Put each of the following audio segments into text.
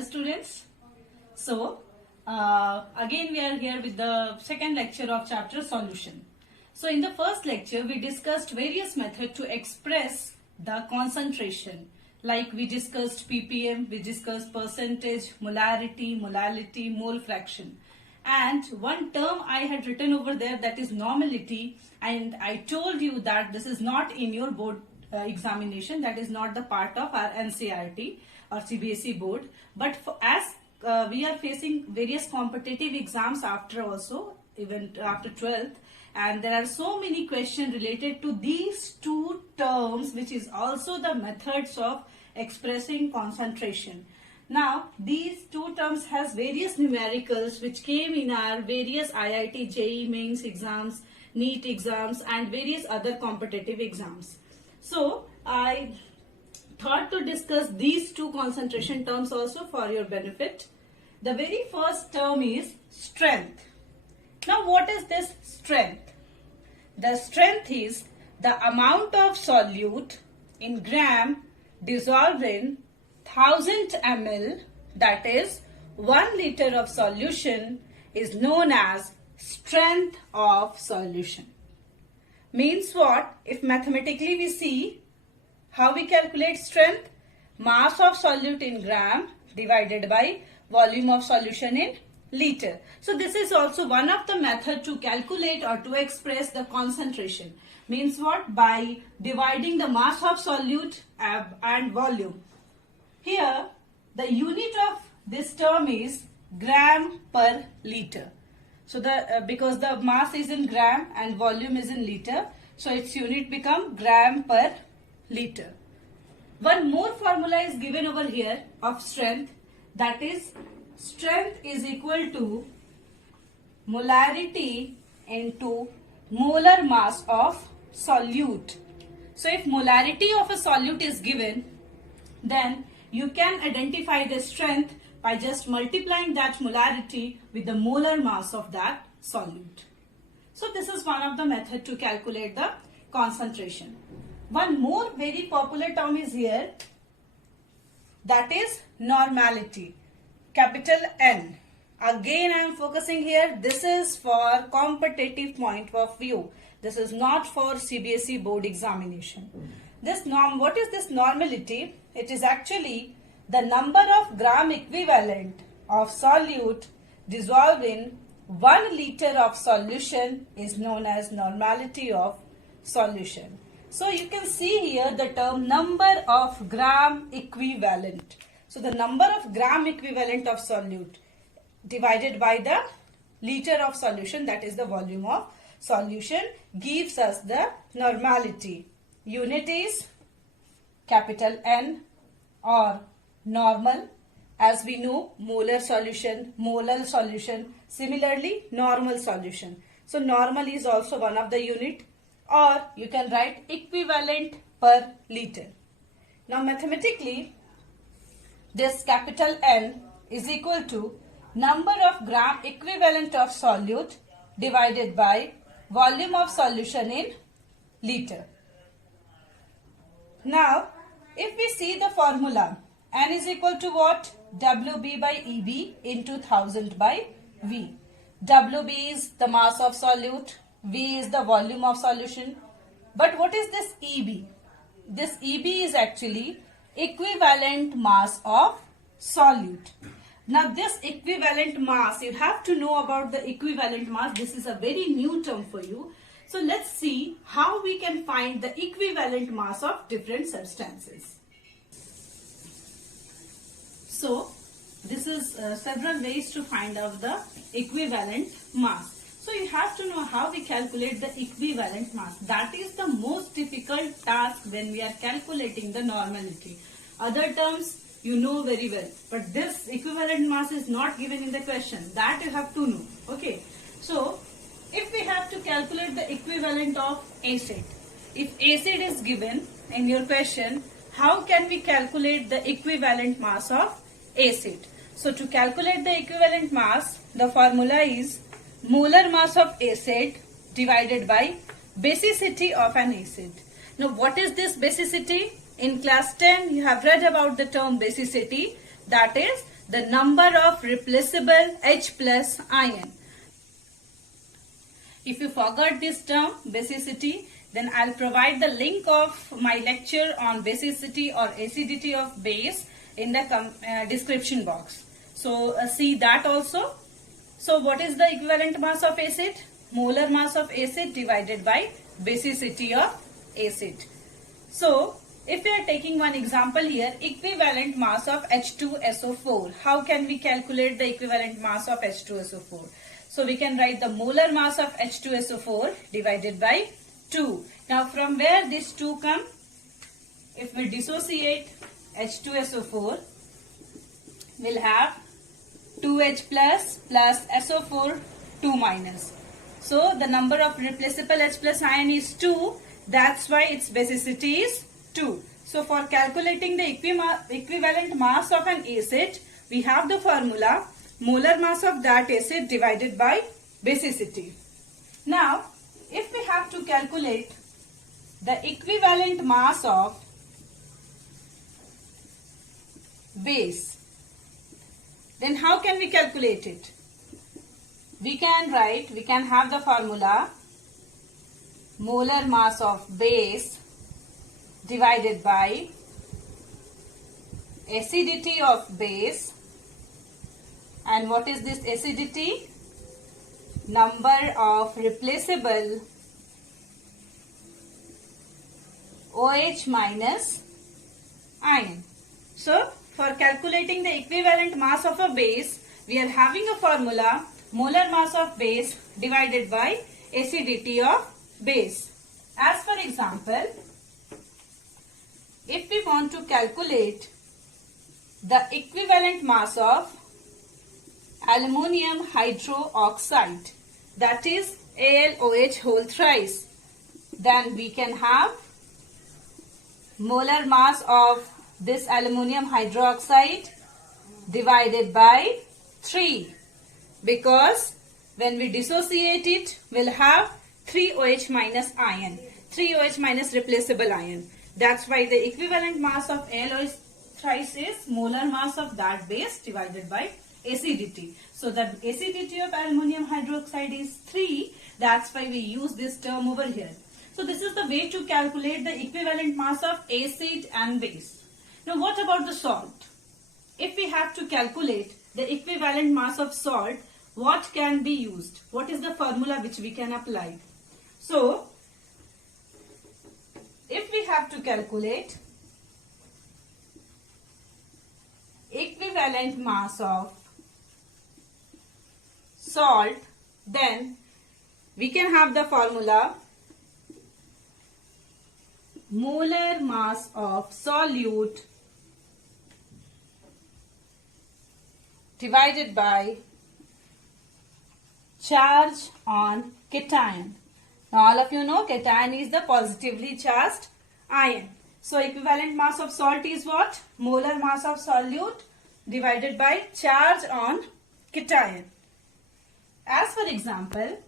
Dear students, again we are here with the second lecture of chapter solution. So in the first lecture we discussed various methods to express the concentration. Like we discussed ppm, we discussed percentage, molarity, mole fraction. And one term I had written over there, that is normality, and I told you that this is not in your board examination, that is not the part of our NCERT or CBSE board, but as we are facing various competitive exams after also, even after 12th, and there are so many questions related to these two terms, which is also the methods of expressing concentration. Now these two terms has various numericals which came in our various IIT, JEE mains exams, NEET exams and various other competitive exams. So I thought to discuss these two concentration terms also for your benefit. The very first term is strength. Now what is this strength? The strength is the amount of solute in gram dissolved in 1000 ml, that is 1 liter of solution, is known as strength of solution. Means what? If mathematically we see how we calculate strength, mass of solute in gram divided by volume of solution in liter. So this is also one of the method to calculate or to express the concentration. Means what? By dividing the mass of solute and volume. Here the unit of this term is gram per liter. So because the mass is in gram and volume is in liter, so its unit become gram per liter. One more formula is given over here of strength, that is strength is equal to molarity into molar mass of solute. So if molarity of a solute is given, then you can identify the strength by just multiplying that molarity with the molar mass of that solute. So this is one of the method to calculate the concentration. One more very popular term is here, that is normality, capital N. Again I am focusing here, this is for competitive point of view. This is not for CBSE board examination. What is this normality? It is actually the number of gram equivalent of solute dissolved in 1 liter of solution is known as normality of solution. So you can see here the term number of gram equivalent. So the number of gram equivalent of solute divided by the liter of solution, that is the volume of solution, gives us the normality. Unit is capital N or normal. As we know, molar solution, molar solution, similarly normal solution. So normal is also one of the unit, or you can write equivalent per liter. Now mathematically, this capital N is equal to number of gram equivalent of solute divided by volume of solution in liter. Now if we see the formula, N is equal to what? WB by EB into 1000 by V. WB is the mass of solute, V is the volume of solution. But what is this EB? This EB is actually equivalent mass of solute. Now this equivalent mass, you have to know about the equivalent mass. This is a very new term for you. So let's see how we can find the equivalent mass of different substances. So this is several ways to find out the equivalent mass. So you have to know how we calculate the equivalent mass. That is the most difficult task when we are calculating the normality. Other terms you know very well, but this equivalent mass is not given in the question. That you have to know. Okay. So if we have to calculate the equivalent of acid, if acid is given in your question, how can we calculate the equivalent mass of acid? So to calculate the equivalent mass, the formula is molar mass of acid divided by basicity of an acid. Now what is this basicity? In class 10 you have read about the term basicity, that is the number of replaceable H plus ion. If you forgot this term, basicity, then I'll provide the link of my lecture on basicity or acidity of base in the description box. So see that also. So what is the equivalent mass of acid? Molar mass of acid divided by basicity of acid. So if we are taking one example here, equivalent mass of H2SO4. How can we calculate the equivalent mass of H2SO4? So we can write the molar mass of H2SO4 divided by 2. Now from where this 2 come? If we dissociate H2SO4, we'll have 2H plus SO4 2 minus. So the number of replaceable H plus ion is 2. That's why its basicity is 2. So for calculating the equivalent mass of an acid, we have the formula molar mass of that acid divided by basicity. Now, if we have to calculate the equivalent mass of base, then how can we calculate it? We can have the formula molar mass of base divided by acidity of base. And what is this acidity? Number of replaceable OH minus ion. So, for calculating the equivalent mass of a base, we are having a formula molar mass of base divided by acidity of base. As for example, if we want to calculate the equivalent mass of aluminum hydroxide, that is AlOH whole thrice, then we can have molar mass of this aluminum hydroxide divided by 3, because when we dissociate it, we'll have 3OH minus ion, 3OH minus replaceable ion. That's why the equivalent mass of AlOH thrice is molar mass of that base divided by acidity. So the acidity of aluminum hydroxide is 3. That's why we use this term over here. So this is the way to calculate the equivalent mass of acid and base. Now what about the salt? If we have to calculate the equivalent mass of salt, what can be used? What is the formula which we can apply? So if we have to calculate equivalent mass of salt, then we can have the formula molar mass of solute divided by charge on cation. Now all of you know cation is the positively charged ion. So equivalent mass of salt is what? Molar mass of solute divided by charge on cation. As for example,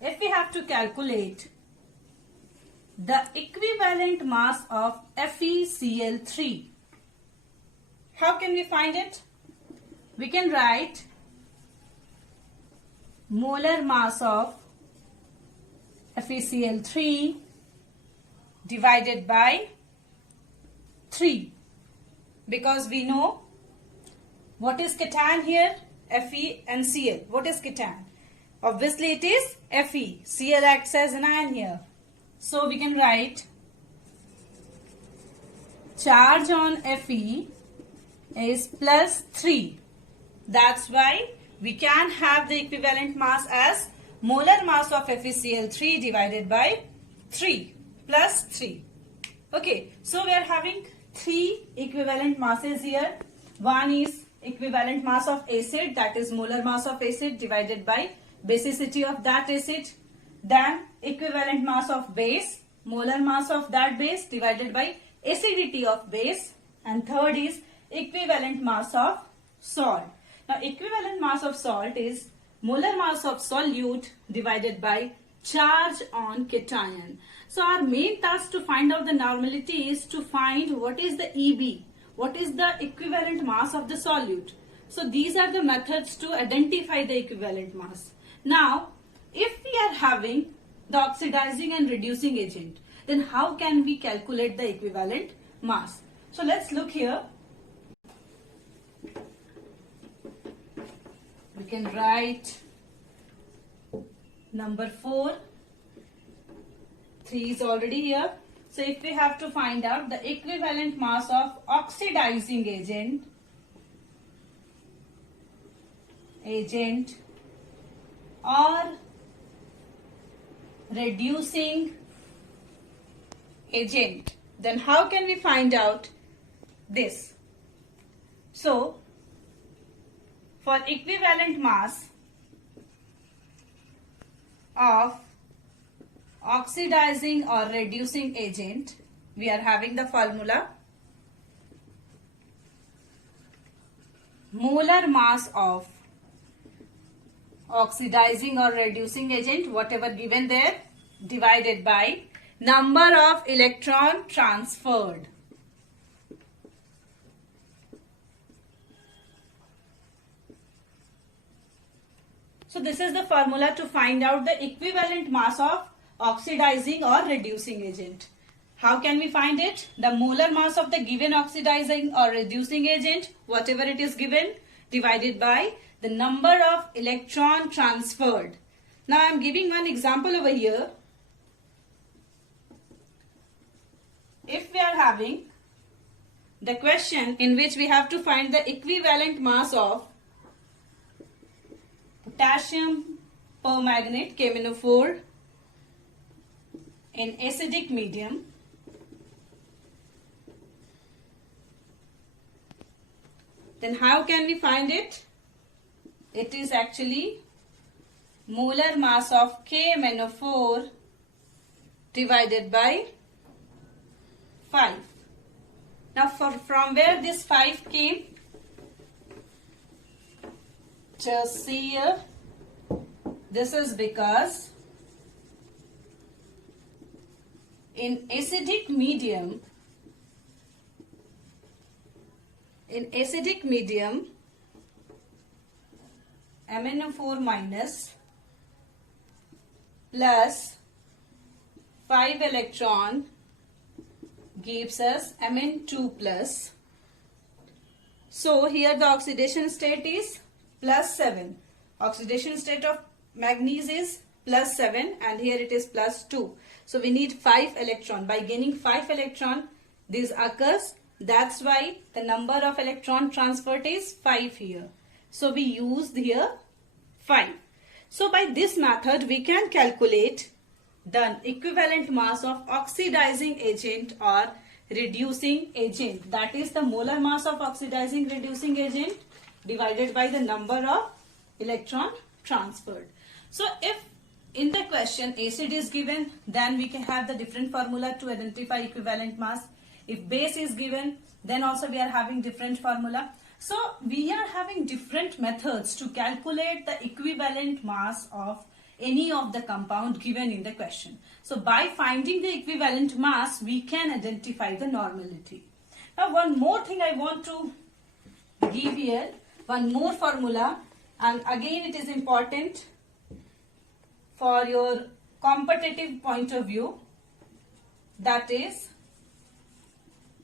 if we have to calculate the equivalent mass of FeCl3, how can we find it? We can write molar mass of FeCl3 divided by 3, because we know what is cation here? Fe and Cl. What is cation? Obviously it is Fe. Cl acts as an ion here. So we can write charge on Fe is plus 3. That's why we can have the equivalent mass as molar mass of FeCl3 divided by 3 plus 3. Okay, so we are having 3 equivalent masses here. One is equivalent mass of acid, that is molar mass of acid divided by basicity of that acid. Then equivalent mass of base, molar mass of that base divided by acidity of base. And third is equivalent mass of salt. Now equivalent mass of salt is molar mass of solute divided by charge on cation. So our main task to find out the normality is to find what is the EB, what is the equivalent mass of the solute. So these are the methods to identify the equivalent mass. Now, if we are having the oxidizing and reducing agent, then how can we calculate the equivalent mass? So let's look here. We can write number 4. 3 is already here. So if we have to find out the equivalent mass of oxidizing agent or reducing agent, then how can we find out this? So for equivalent mass of oxidizing or reducing agent, we are having the formula molar mass of oxidizing or reducing agent, whatever given there, divided by number of electron transferred. So this is the formula to find out the equivalent mass of oxidizing or reducing agent. How can we find it? The molar mass of the given oxidizing or reducing agent, whatever it is given, divided by the number of electron transferred. Now I am giving one example over here. If we are having the question in which we have to find the equivalent mass of potassium permanganate KMnO4 in acidic medium, then how can we find it? It is actually molar mass of KMnO4 divided by 5. Now from where this 5 came? Just see here. This is because in acidic medium, MnO4 minus plus 5 electron gives us Mn2 plus. So here the oxidation state is plus 7. Oxidation state of manganese is plus 7 and here it is plus 2. So we need 5 electron. By gaining 5 electron, this occurs. That's why the number of electron transferred is 5 here. So we used here 5. So by this method we can calculate the equivalent mass of oxidizing agent or reducing agent. That is the molar mass of oxidizing reducing agent divided by the number of electron transferred. So if in the question acid is given, then we can have the different formula to identify equivalent mass. If base is given, then also we are having different formula. So we are having different methods to calculate the equivalent mass of any of the compound given in the question. So by finding the equivalent mass, we can identify the normality. Now one more thing I want to give here, one more formula, and again it is important for your competitive point of view, that is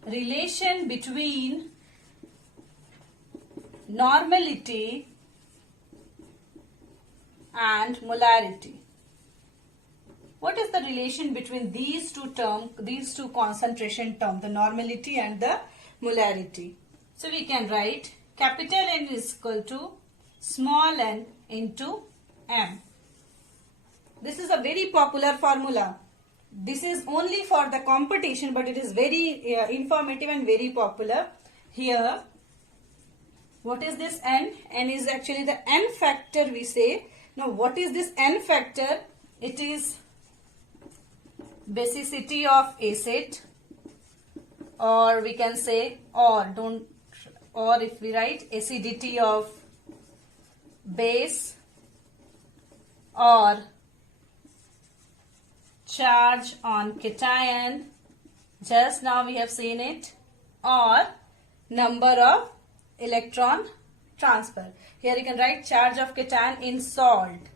relation between normality and molarity. What is the relation between these two terms, these two concentration terms, the normality and the molarity? So we can write capital N is equal to small n into m. This is a very popular formula. This is only for the competition, but it is very informative and very popular. Here, what is this n? N is actually the n factor we say. Now what is this n factor? It is basicity of acid, or we can say or if we write acidity of base or charge on cation, just now we have seen it, or number of electron transfer. Here you can write charge of cation in salt,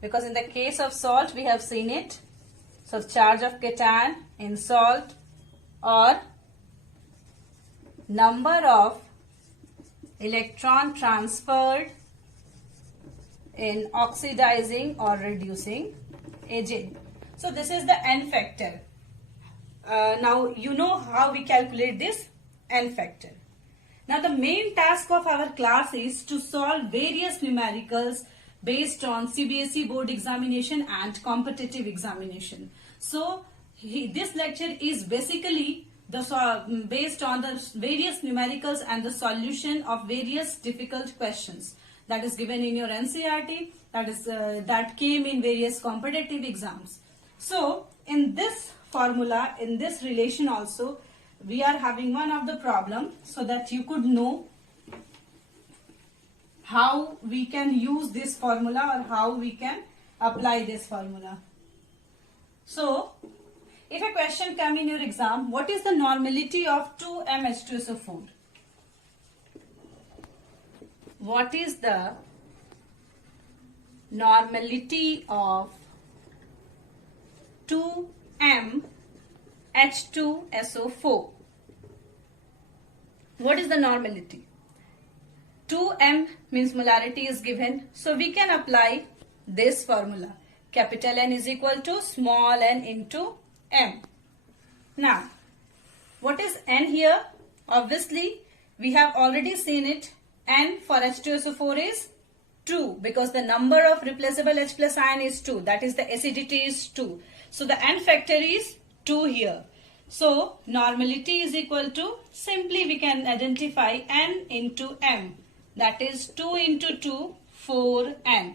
because in the case of salt we have seen it. So charge of cation in salt, or number of electron transferred in oxidizing or reducing agent. So this is the N factor. Now you know how we calculate this N factor. Now the main task of our class is to solve various numericals based on CBSE board examination and competitive examination. So this lecture is basically based on the various numericals and the solution of various difficult questions that is given in your NCERT, that came in various competitive exams. So in this formula, in this relation also, we are having one of the problem, so that you could know how we can use this formula or how we can apply this formula. So if a question come in your exam, what is the normality of 2MH2SO4? What is the normality of 2MH2SO4? What is the normality? 2M means molarity is given, so we can apply this formula. Capital N is equal to small n into M. Now, what is N here? Obviously, we have already seen it. N for H2SO4 is 2, because the number of replaceable H plus ion is 2. That is, the acidity is 2. So the N factor is 2 here. So normality is equal to, simply we can identify N into M. That is 2 into 2, 4N.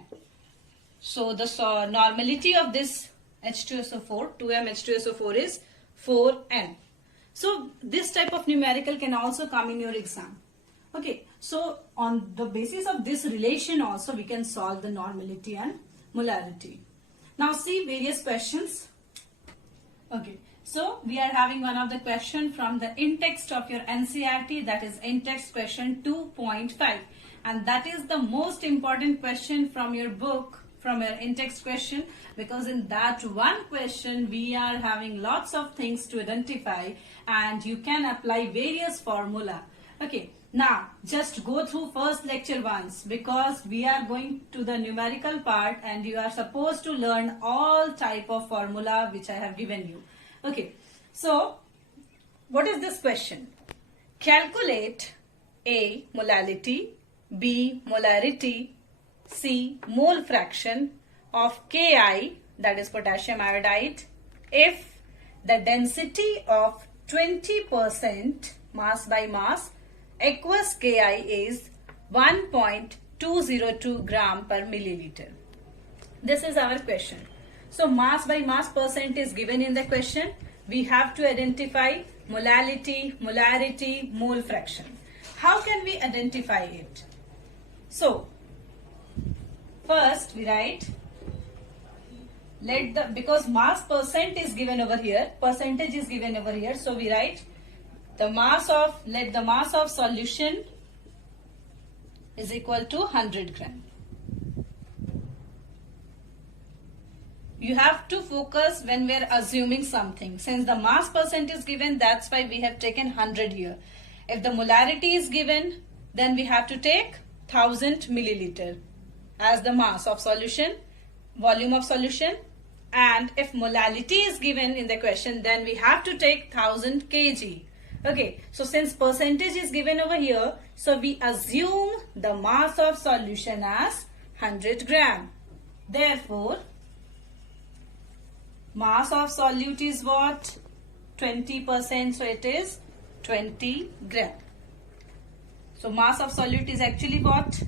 So the normality of this H2SO4, 2MH2SO4 is 4N. So this type of numerical can also come in your exam. Okay, so on the basis of this relation also we can solve the normality and molarity. Now see various questions. Okay, so we are having one of the question from the in-text of your NCERT, that is in-text question 2.5, and that is the most important question from your book, from your in-text question, because in that one question we are having lots of things to identify and you can apply various formula. Okay, now just go through first lecture once, because we are going to the numerical part and you are supposed to learn all type of formula which I have given you. Okay, so what is this question? Calculate A, molality, B, molarity, C, mole fraction of Ki, that is potassium iodide, if the density of 20% mass by mass aqueous Ki is 1.202 gram per milliliter. This is our question. So mass by mass percent is given in the question. We have to identify molality, molarity, mole fraction. How can we identify it? So first we write, because mass percent is given over here, percentage is given over here, so we write let the mass of solution is equal to 100 gram. You have to focus when we are assuming something. Since the mass percent is given, that's why we have taken 100 here. If the molarity is given, then we have to take 1000 milliliter as the mass of solution, volume of solution. And if molality is given in the question, then we have to take 1000 kg. Okay, so since percentage is given over here, so we assume the mass of solution as 100 gram. Therefore, mass of solute is what? 20%, so it is 20 gram. So mass of solute is actually what?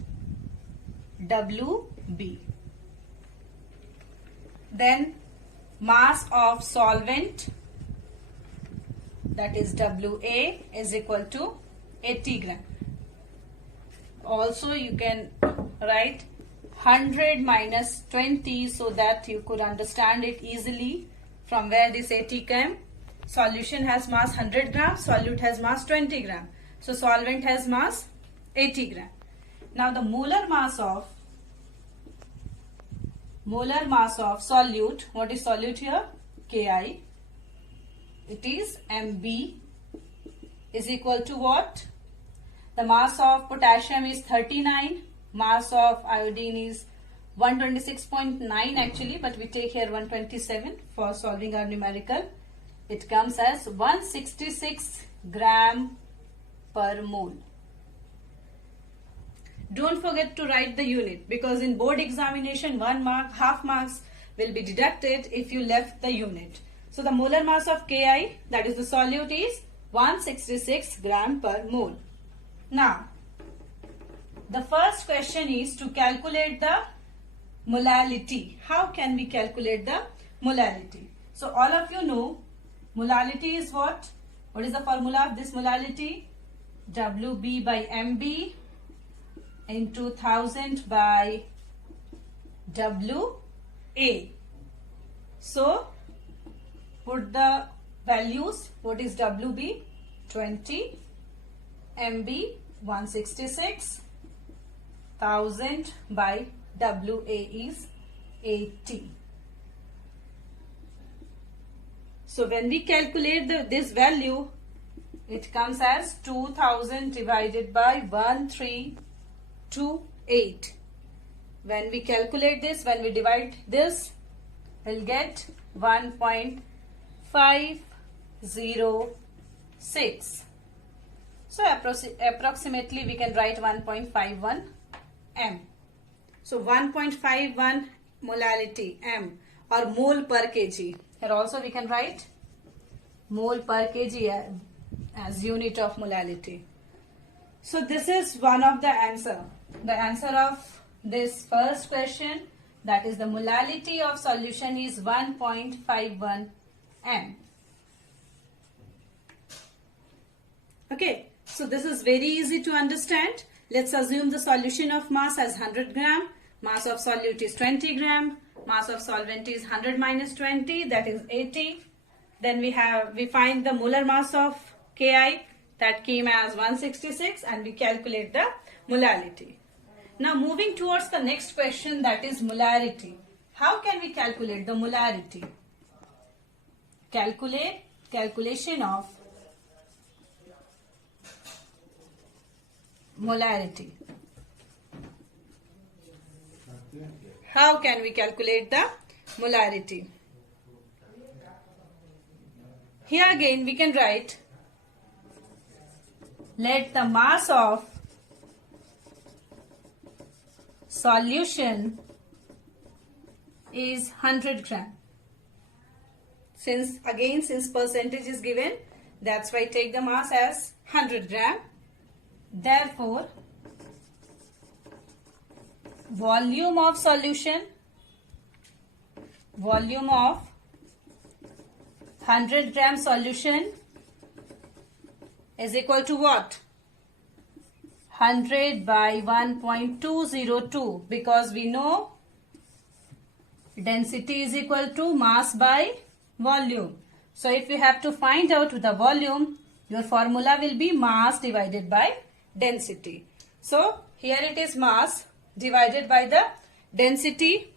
WB. Then mass of solvent, that is WA, is equal to 80 gram. Also you can write 100 minus 20 so that you could understand it easily from where this 80 came. Solution has mass 100 gram, solute has mass 20 gram. So solvent has mass 80 gram. Now the molar mass of solute, what is solute here? Ki. It is Mb is equal to what? The mass of potassium is 39, mass of iodine is 126.9 actually, but we take here 127 for solving our numerical. It comes as 166 gram per mole. Don't forget to write the unit, because in board examination 1 mark, half marks will be deducted if you left the unit. So the molar mass of Ki, that is the solute, is 166 gram per mole. Now, the first question is to calculate the molality. How can we calculate the molality? So all of you know molality is what? What is the formula of this molality? WB by MB into 1000 by WA. So put the values. What is WB? 20. MB 166. 1000 by WA is 80. So when we calculate this value, it comes as 2000 divided by 1328. When we calculate this, when we divide this, we'll get 1.506. So approximately we can write 1.51 m. So 1.51 molality m, or mole per kg. Here also we can write mole per kg as unit of molality. So this is one of the answer. The answer of this first question, that is the molality of solution, is 1.51 m. Okay, so this is very easy to understand. Let's assume the solution of mass as 100 gram. Mass of solute is 20 gram. Mass of solvent is 100 minus 20, that is 80. Then we find the molar mass of Ki, that came as 166, and we calculate the molality. Now moving towards the next question, that is molarity. How can we calculate the molarity? Calculation of molarity. How can we calculate the molarity? Here again we can write, let the mass of solution is 100 gram. Since percentage is given, that's why take the mass as 100 gram. Therefore, volume of solution, volume of 100 gram solution is equal to what? 100 by 1.202, because we know density is equal to mass by volume. So if you have to find out the volume, your formula will be mass divided by density. So here it is mass divided by the density.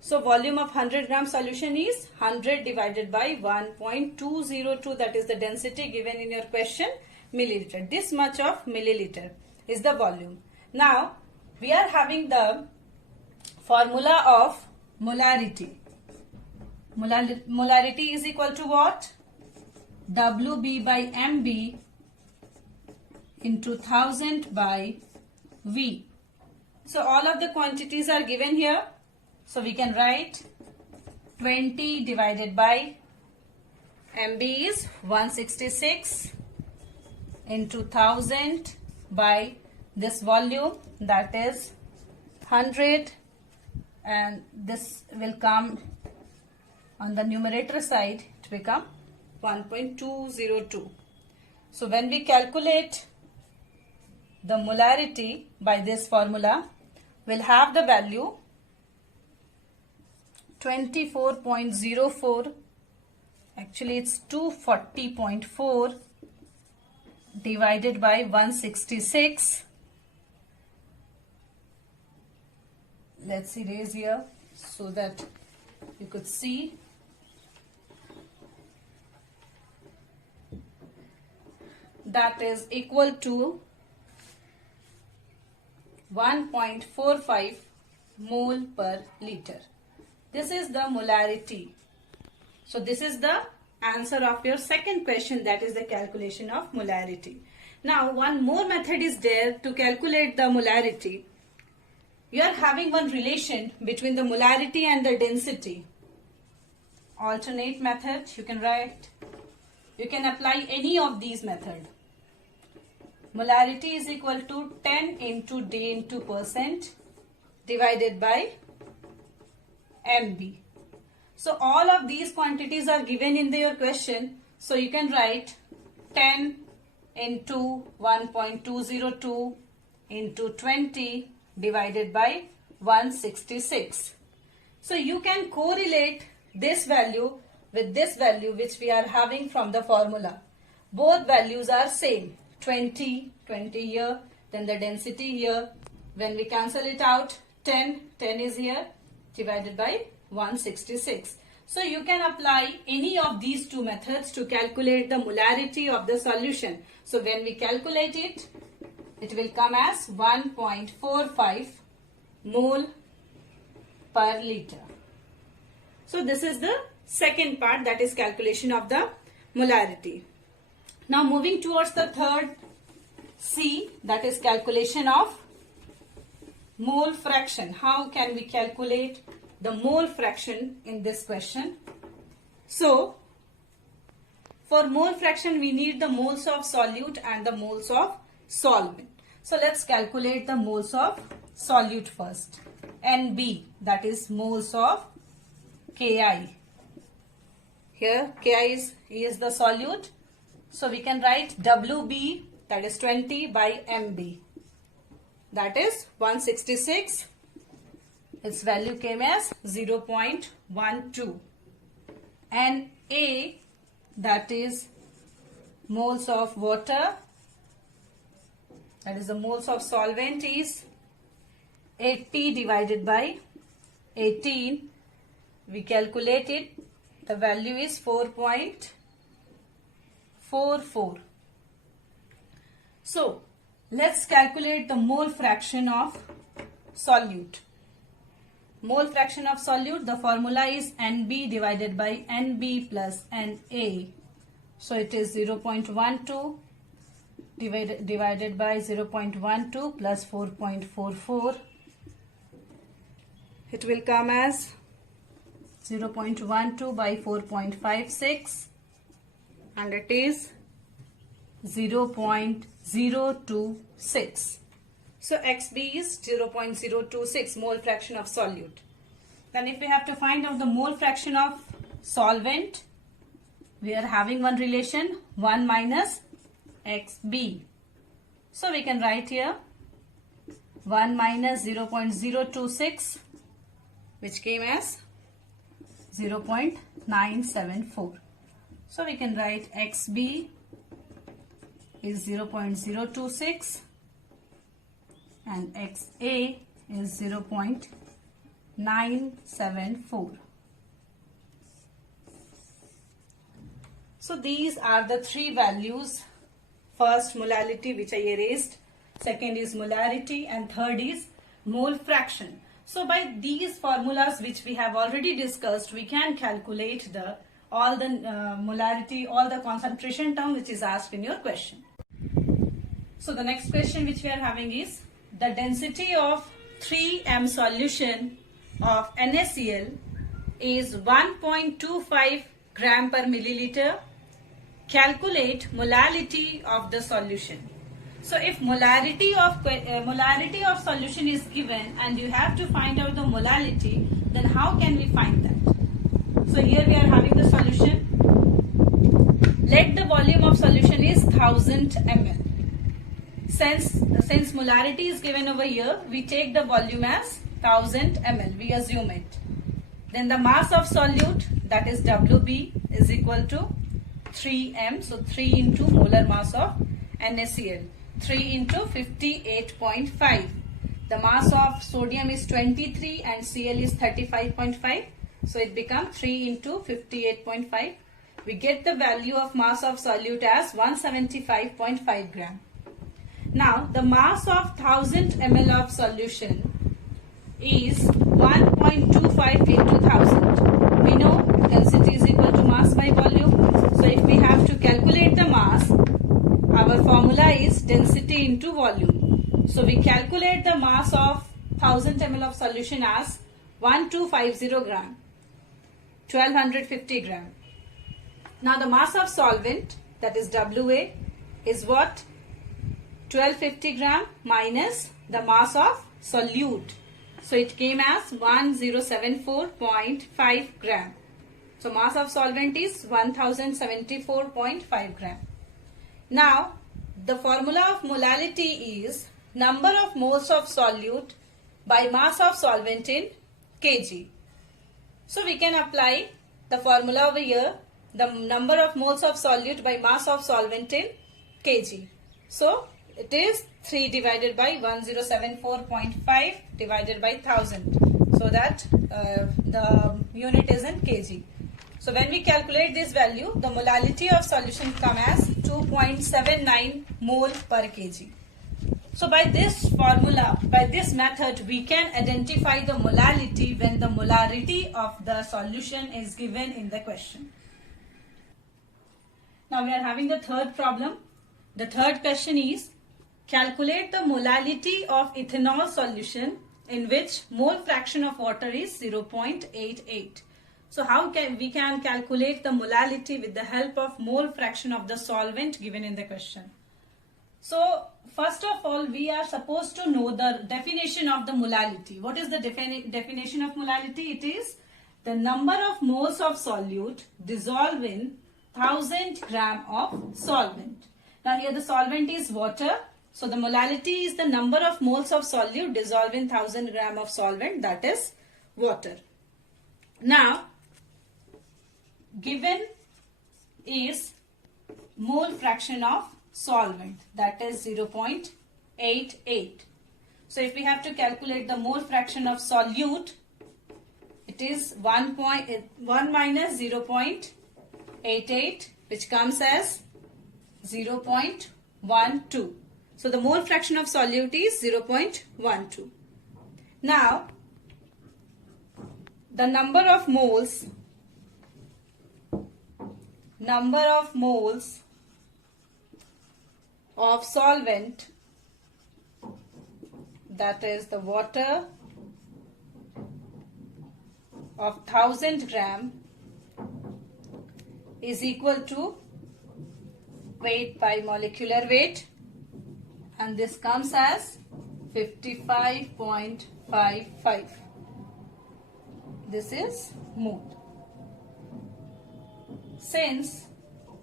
So volume of 100 gram solution is 100 divided by 1.202, that is the density given in your question, milliliter. This much of milliliter is the volume. Now we are having the formula of molarity. Molarity is equal to what? WB by MB into 1000 by V. So all of the quantities are given here. So we can write 20 divided by MB is 166 into 1000 by this volume, that is 100, and this will come on the numerator side to become 1.202. So when we calculate the molarity by this formula, we'll have the value 24.04 Actually, it's 240.4 divided by 166. Let's erase here so that you could see. That is equal to 1.45 mole per liter. This is the molarity. So this is the answer of your second question, that is the calculation of molarity. Now one more method is there to calculate the molarity. You are having one relation between the molarity and the density. Alternate method you can write. You can apply any of these methods. Molarity is equal to 10 into D into percent divided by MB. So all of these quantities are given in your question. So you can write 10 into 1.202 into 20 divided by 166. So you can correlate this value with this value which we are having from the formula. Both values are same. 20 here, then the density here. When we cancel it out, 10 is here divided by 166. So you can apply any of these two methods to calculate the molarity of the solution. So when we calculate it, it will come as 1.45 mole per liter. So this is the second part, that is calculation of the molarity. Now moving towards the third C, that is calculation of mole fraction. How can we calculate the mole fraction in this question? So for mole fraction we need the moles of solute and the moles of solvent. So let's calculate the moles of solute first. NB, that is moles of Ki. Here Ki is the solute. So we can write WB, that is 20 by MB. That is 166. Its value came as 0.12. And A, that is moles of water, that is the moles of solvent, is 80 divided by 18. We calculate it. The value is 4.44. So let's calculate the mole fraction of solute. Mole fraction of solute, the formula is NB divided by NB plus NA. So it is 0.12 divided by 0.12 plus 4.44. It will come as 0.12 by 4.56 and it is 0.026. So XB is 0.026 mole fraction of solute. Then if we have to find out the mole fraction of solvent, we are having one relation 1 minus XB. So we can write here 1 minus 0.026, which came as 0.974. So we can write XB is 0.026 and XA is 0.974. So these are the three values. First molarity, which I erased. Second is molarity and third is mole fraction. So by these formulas which we have already discussed, we can calculate all the molarity, all the concentration term which is asked in your question. So the next question which we are having is the density of 3M solution of NaCl is 1.25 gram per milliliter. Calculate molality of the solution. So if molarity of solution is given and you have to find out the molality, then how can we find that? So here we are having the solution. Let the volume of solution is 1000 ml. Since molarity is given over here, we take the volume as 1000 ml. We assume it. Then the mass of solute, that is WB is equal to 3m. So 3 into molar mass of NaCl. 3 into 58.5. The mass of sodium is 23 and Cl is 35.5. So it becomes 3 into 58.5. We get the value of mass of solute as 175.5 gram. Now the mass of 1000 ml of solution is 1.25 into 1000. We know density is equal to mass by volume. So if we have to calculate the mass, our formula is density into volume. So we calculate the mass of 1000 ml of solution as 1250 gram, 1250 gram. Now the mass of solvent, that is WA, is what? 1250 gram minus the mass of solute. So it came as 1074.5 gram. So mass of solvent is 1074.5 gram. Now the formula of molality is number of moles of solute by mass of solvent in kg. So we can apply the formula over here, the number of moles of solute by mass of solvent in kg. So it is 3 divided by 1074.5 divided by 1000. So that the unit is in kg. So when we calculate this value, the molality of solution come as 2.79 mole per kg. So by this formula, by this method, we can identify the molality when the molarity of the solution is given in the question. Now we are having the third problem. The third question is, calculate the molality of ethanol solution in which mole fraction of water is 0.88. So how can we calculate the molality with the help of mole fraction of the solvent given in the question? So first of all, we are supposed to know the definition of the molality. What is the definition of molality? It is the number of moles of solute dissolved in 1000 gram of solvent. Now here the solvent is water. So the molality is the number of moles of solute dissolved in 1000 gram of solvent, that is water. Now given is mole fraction of solvent, that is 0.88. So if we have to calculate the mole fraction of solute, it is 1 minus 0.88, which comes as 0.12. So the mole fraction of solute is 0.12. Now the number of moles of solvent, that is the water of 1000 gram, is equal to weight by molecular weight, and this comes as 55.55. This is mole. Since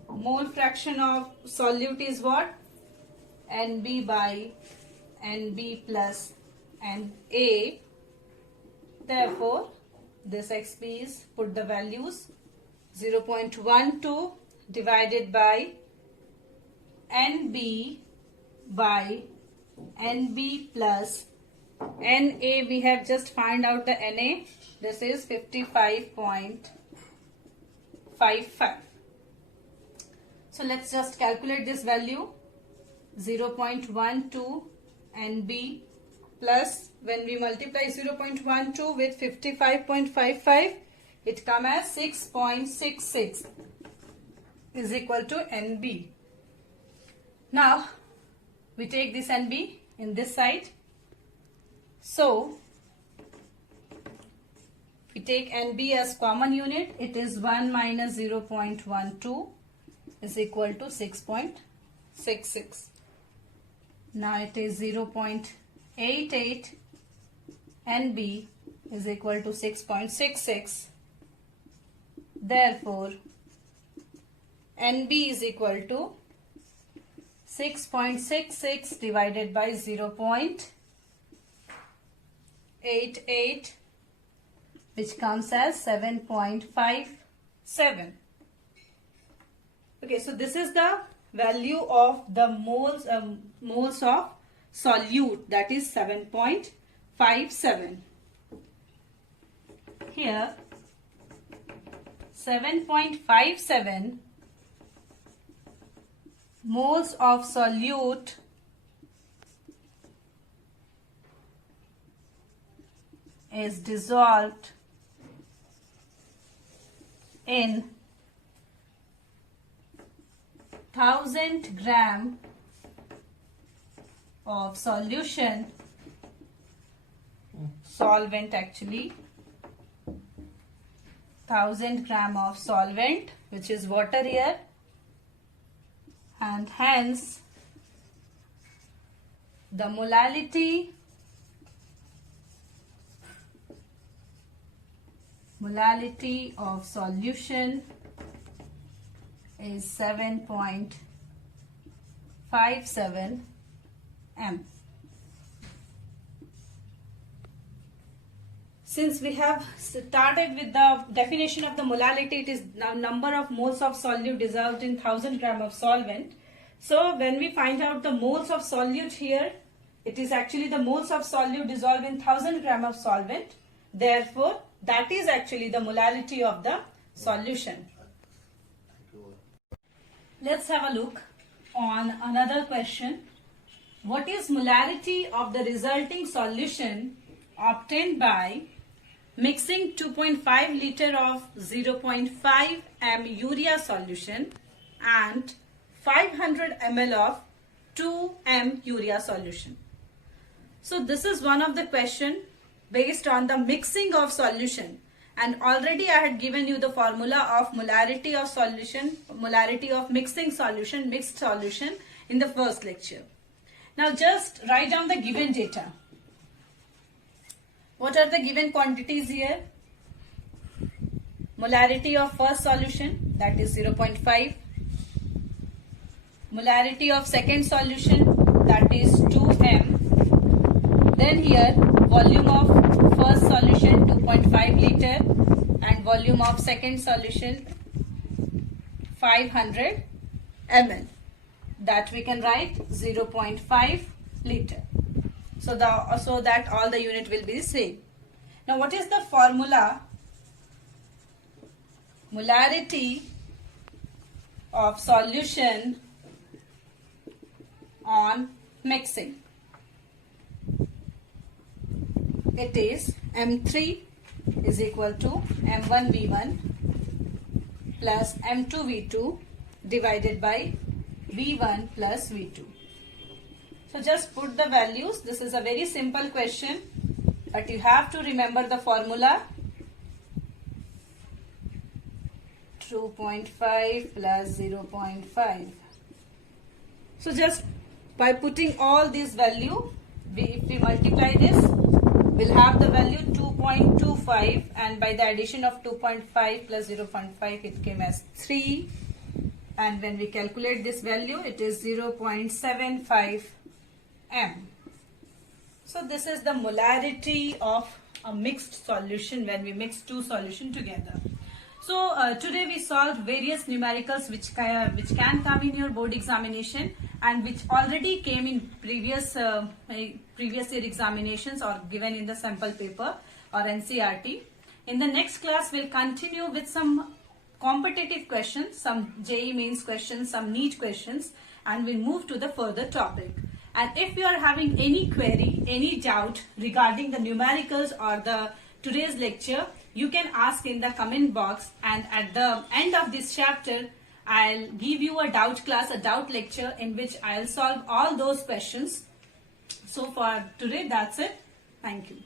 mole fraction of solute is what? NB by NB plus NA. Therefore, this XP is, put the values, 0.12 divided by NB by NB plus NA. We have just find out the NA. This is 55.55. So let's just calculate this value. 0.12 NB plus, when we multiply 0.12 with 55.55, it comes as 6.66 is equal to NB. Now we take this NB in this side. So we take NB as common unit. It is 1 minus 0.12 is equal to 6.66. Now it is 0.88 NB is equal to 6.66. Therefore, NB is equal to 6.66 divided by 0.88, which comes as 7.5 7. Okay, so this is the value of the moles of solute, that is 7.57. Here 7.57 moles of solute is dissolved in 1000 gram of solution, solvent actually, 1000 gram of solvent, which is water here, and hence the molality of solution is 7.57 m. Since we have started with the definition of the molality, it is now number of moles of solute dissolved in 1000 gram of solvent. So when we find out the moles of solute here, it is actually the moles of solute dissolved in 1000 gram of solvent. Therefore, that is actually the molality of the solution. Let's have a look on another question. What is molarity of the resulting solution obtained by mixing 2.5 liter of 0.5 m urea solution and 500 ml of 2 m urea solution? So this is one of the question based on the mixing of solution, and already I had given you the formula of molarity of solution, molarity of mixing solution, mixed solution in the first lecture. Now just write down the given data. What are the given quantities here? Molarity of first solution, that is 0.5. Molarity of second solution, that is 2m. Then here volume of first solution 2.5 liter and volume of second solution 500 ml. That we can write 0.5 liter. So that all the unit will be the same. Now what is the formula? Molarity of solution on mixing. It is M3 is equal to M1V1 plus M2V2 divided by V1 plus V2. So just put the values. This is a very simple question, but you have to remember the formula. 2.5 plus 0.5. So just by putting all these value, if we multiply this, we'll have the value 2.25, and by the addition of 2.5 plus 0.5 it came as 3, and when we calculate this value it is 0.75 m. So this is the molarity of a mixed solution when we mix two solutions together. So today we solved various numericals which can come in your board examination and which already came in previous year examinations or given in the sample paper or NCERT. In the next class we'll continue with some competitive questions, some JEE Mains questions, some NEET questions, and we'll move to the further topic. And if you are having any query, any doubt regarding the numericals or the today's lecture, you can ask in the comment box, and at the end of this chapter I'll give you a doubt class, a doubt lecture in which I'll solve all those questions. So for today that's it. Thank you.